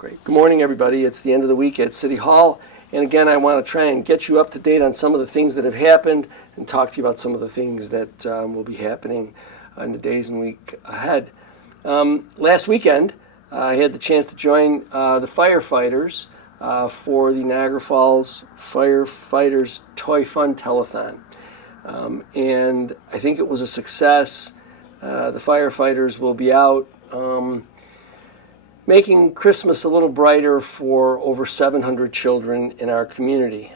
Great. Good morning, everybody. It's the end of the week at City Hall. And again, I want to try and get you up to date on some of the things that have happened and talk to you about some of the things that will be happening in the days and week ahead. Last weekend, I had the chance to join the firefighters for the Niagara Falls Firefighters Toy Fun Telethon. And I think it was a success. The firefighters will be out making Christmas a little brighter for over 700 children in our community.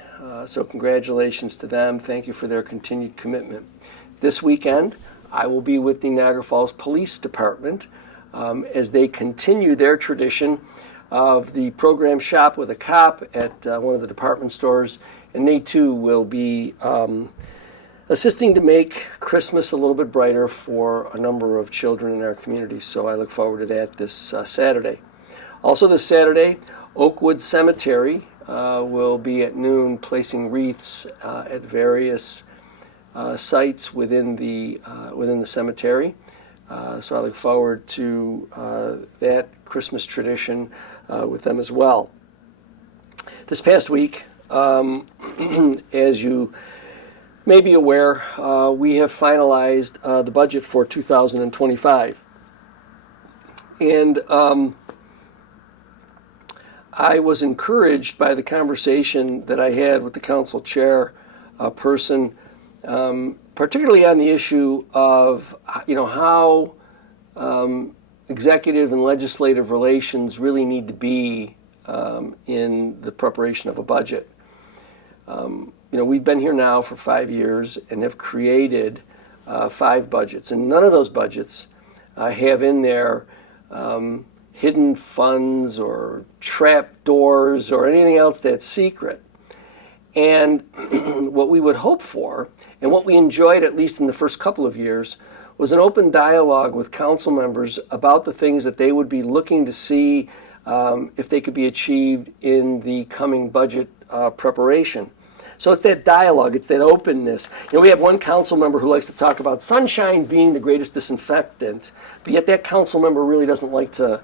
So congratulations to them. Thank you for their continued commitment. This weekend, I will be with the Niagara Falls Police Department as they continue their tradition of the program Shop with a Cop at one of the department stores, and they too will be assisting to make Christmas a little bit brighter for a number of children in our community. So I look forward to that this Saturday. Also this Saturday, Oakwood Cemetery will be at noon placing wreaths at various sites within the cemetery. So I look forward to that Christmas tradition with them as well. This past week, as you may be aware, we have finalized the budget for 2025. And I was encouraged by the conversation that I had with the council chair person, particularly on the issue of how executive and legislative relations really need to be in the preparation of a budget. We've been here now for 5 years and have created 5 budgets, and none of those budgets have in there hidden funds or trap doors or anything else that's secret. And what we would hope for, and what we enjoyed at least in the first couple of years, was an open dialogue with council members about the things that they would be looking to see if they could be achieved in the coming budget preparation. So it's that dialogue, it's that openness. We have one council member who likes to talk about sunshine being the greatest disinfectant, but yet that council member really doesn't like to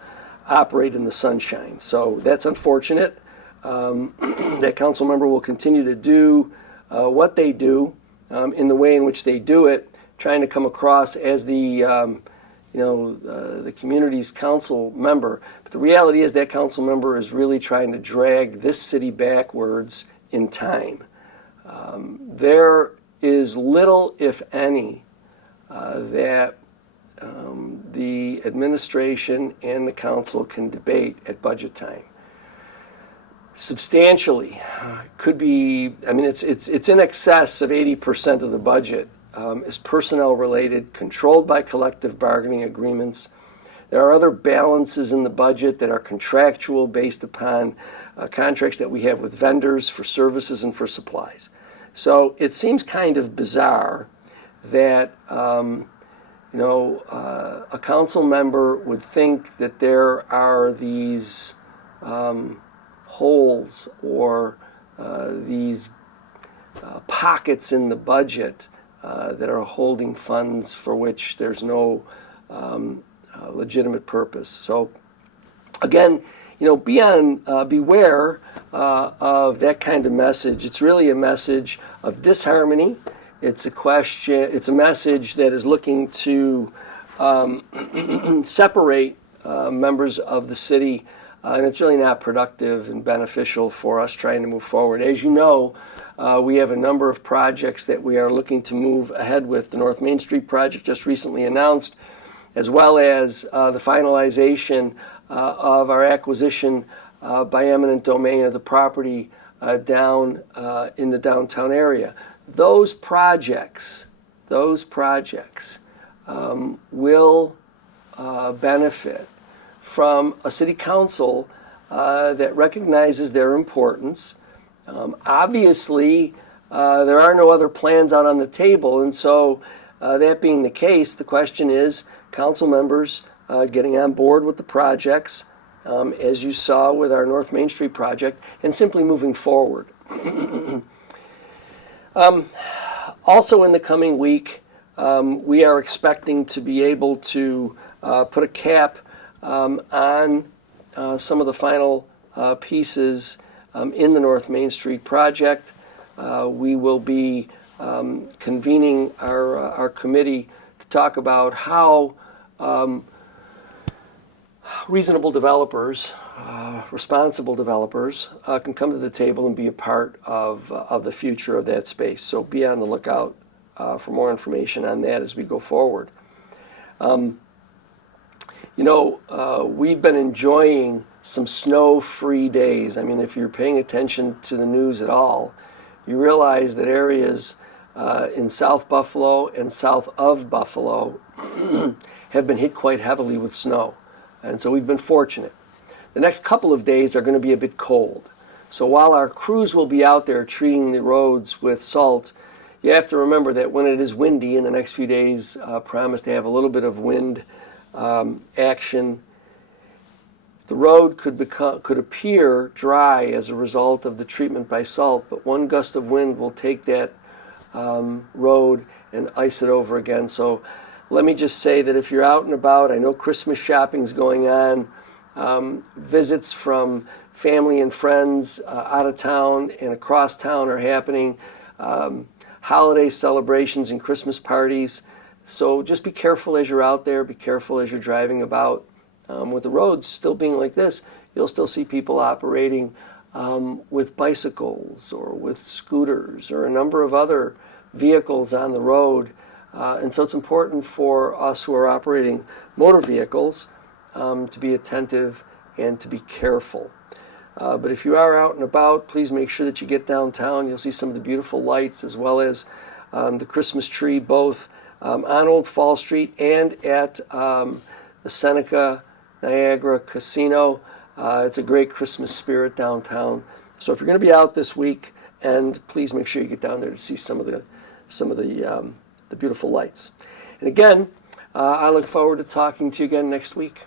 operate in the sunshine. So that's unfortunate. That council member will continue to do what they do in the way in which they do it, trying to come across as the community's council member. But the reality is that council member is really trying to drag this city backwards in time. There is little, if any, that the administration and the council can debate at budget time. Substantially, could be, it's in excess of 80% of the budget is personnel related, controlled by collective bargaining agreements. There are other balances in the budget that are contractual based upon contracts that we have with vendors for services and for supplies. So it seems kind of bizarre that a council member would think that there are these holes or these pockets in the budget that are holding funds for which there's no legitimate purpose. So again, beware of that kind of message. It's really a message of disharmony. It's a message that is looking to separate members of the city, and it's really not productive and beneficial for us trying to move forward. As you know, we have a number of projects that we are looking to move ahead with. The North Main Street project just recently announced, as well as the finalization of our acquisition by eminent domain of the property down in the downtown area. Those projects will benefit from a city council that recognizes their importance. Obviously, there are no other plans out on the table, and so that being the case, the question is council members getting on board with the projects, as you saw with our North Main Street project, and simply moving forward. Also in the coming week, we are expecting to be able to put a cap on some of the final pieces in the North Main Street project. We will be convening our committee to talk about how reasonable developers, responsible developers, can come to the table and be a part of the future of that space. So be on the lookout for more information on that as we go forward. We've been enjoying some snow-free days. I mean, if you're paying attention to the news at all, you realize that areas in South Buffalo and south of Buffalo have been hit quite heavily with snow. And so we've been fortunate. The next couple of days are going to be a bit cold. So while our crews will be out there treating the roads with salt, you have to remember that when it is windy in the next few days, promise to have a little bit of wind action. The road could appear dry as a result of the treatment by salt, but one gust of wind will take that road and ice it over again. So let me just say that if you're out and about, I know Christmas shopping's going on, visits from family and friends out of town and across town are happening, holiday celebrations and Christmas parties. So just be careful as you're out there, be careful as you're driving about. With the roads still being like this, you'll still see people operating with bicycles or with scooters or a number of other vehicles on the road. And so it's important for us who are operating motor vehicles to be attentive and to be careful. But if you are out and about, please make sure that you get downtown. You'll see some of the beautiful lights as well as the Christmas tree, both on Old Fall Street and at the Seneca Niagara Casino. It's a great Christmas spirit downtown. So if you're going to be out this week, and please make sure you get down there to see some of the beautiful lights. And again, I look forward to talking to you again next week.